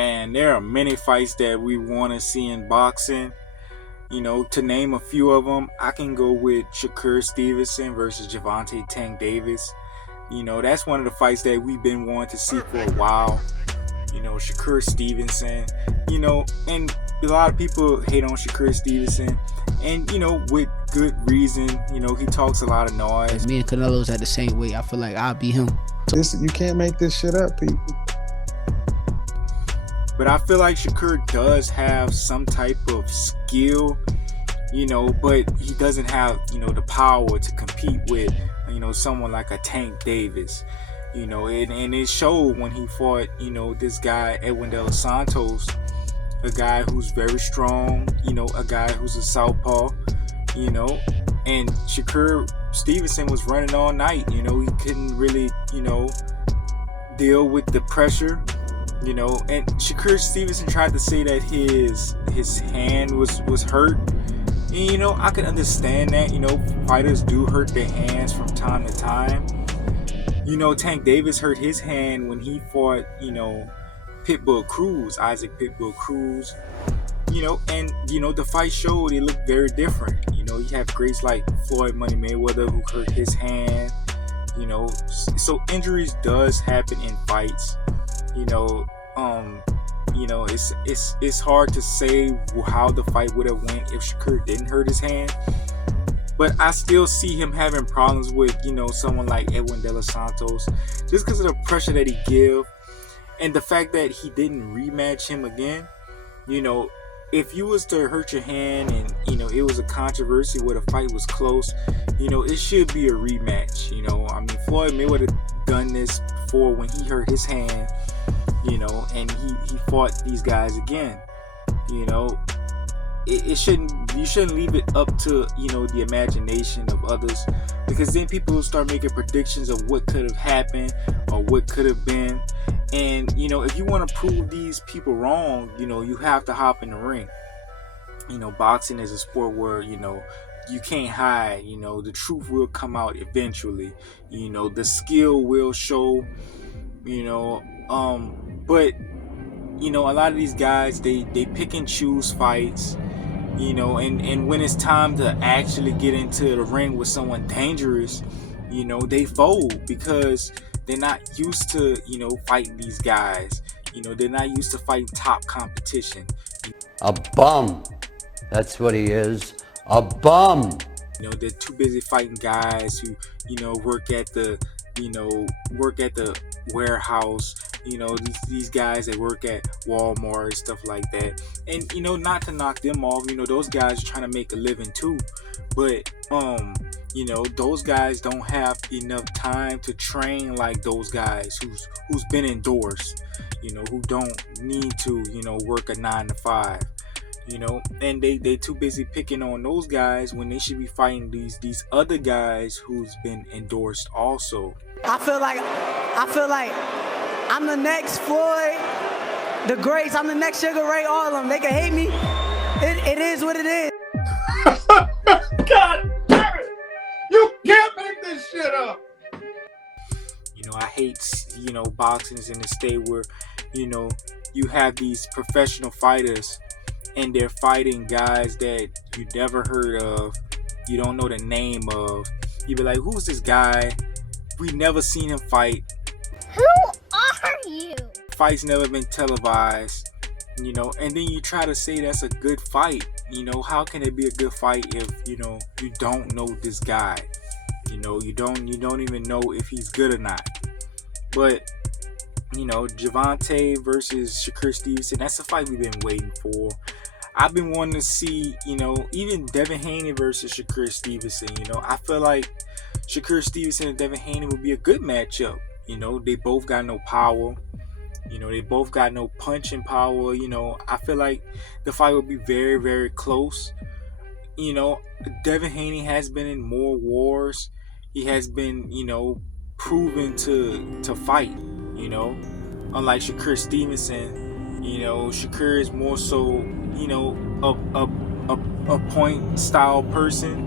Man, there are many fights that we want to see in boxing. To name a few of them, I can go with Shakur Stevenson versus Gervonta Tank Davis. That's one of the fights that we've been wanting to see for a while. Shakur Stevenson, and a lot of people hate on Shakur Stevenson, and, with good reason. He talks a lot of noise. Me and Canelo's at the same weight. I feel like I'll beat him. You can't make this shit up, people. But I feel like Shakur does have some type of skill, but he doesn't have, the power to compete with, someone like a Tank Davis. And it showed when he fought, this guy, Edwin De Los Santos, a guy who's very strong, a guy who's a southpaw, and Shakur Stevenson was running all night. He couldn't really, deal with the pressure. And Shakur Stevenson tried to say that his hand was hurt. And I can understand that. Fighters do hurt their hands from time to time. Tank Davis hurt his hand when he fought, Pitbull Cruz, Isaac Pitbull Cruz. And the fight showed it looked very different. You have greats like Floyd Money Mayweather who hurt his hand. So injuries does happen in fights. It's hard to say how the fight would have went if Shakur didn't hurt his hand. But I still see him having problems with, someone like Edwin De Los Santos, just because of the pressure that he give, and the fact that he didn't rematch him again. If you was to hurt your hand and it was a controversy where the fight was close, it should be a rematch. Floyd Mayweather done this before when he hurt his hand, and he fought these guys again. You shouldn't leave it up to the imagination of others, because then people will start making predictions of what could have happened or what could have been. And if you want to prove these people wrong, you have to hop in the ring. Boxing is a sport where you can't hide. The truth will come out eventually. The skill will show. But a lot of these guys they pick and choose fights. And when it's time to actually get into the ring with someone dangerous, they fold because they're not used to, fighting these guys. They're not used to fighting top competition. A bum. That's what he is. A bum. They're too busy fighting guys who, work at the warehouse. These guys that work at Walmart and stuff like that. And not to knock them off, those guys are trying to make a living too. But those guys don't have enough time to train like those guys who's been indoors, who don't need to, work a 9 to 5. And they too busy picking on those guys when they should be fighting these other guys who's been endorsed also. I feel like I'm the next Floyd, the greats. I'm the next Sugar Ray, all of them. They can hate me. It is what it is. God damn it! You can't make this shit up. I hate, boxing is in a state where, you have these professional fighters and they're fighting guys that you never heard of, you don't know the name of. You be like, who's this guy? We never seen him fight. Who are you? Fight's never been televised, and then you try to say that's a good fight. How can it be a good fight if you don't know this guy? You don't even know if he's good or not. But Gervonta versus Shakur Stevenson, that's a fight we've been waiting for. I've been wanting to see, even Devin Haney versus Shakur Stevenson. I feel like Shakur Stevenson and Devin Haney would be a good matchup. They both got no power. They both got no punching power. I feel like the fight would be very, very close. Devin Haney has been in more wars. He has been, proven to fight. Unlike Shakur Stevenson, Shakur is more so, a point style person.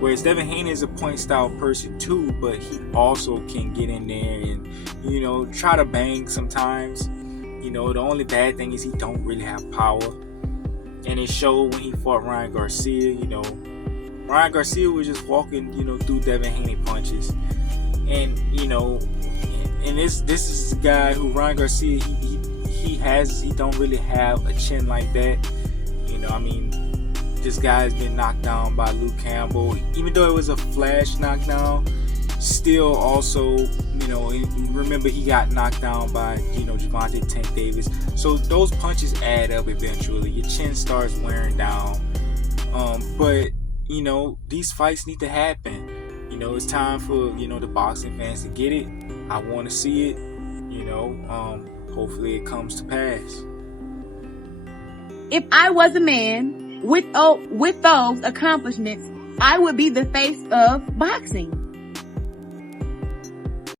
Whereas Devin Haney is a point style person too, but he also can get in there and, try to bang sometimes. You know, the only bad thing is he don't really have power. And it showed when he fought Ryan Garcia. You know, Ryan Garcia was just walking, you know, through Devin Haney punches. And, you know, and this is a guy who, Ryan Garcia, he don't really have a chin like that. You know, I mean, this guy's been knocked down by Luke Campbell. Even though it was a flash knockdown, still also, you know, remember he got knocked down by, you know, Gervonta Tank Davis. So those punches add up eventually. Your chin starts wearing down. But, you know, these fights need to happen. You know, it's time for, you know, the boxing fans to get it. I want to see it. You know, hopefully it comes to pass. If I was a man with those accomplishments, I would be the face of boxing.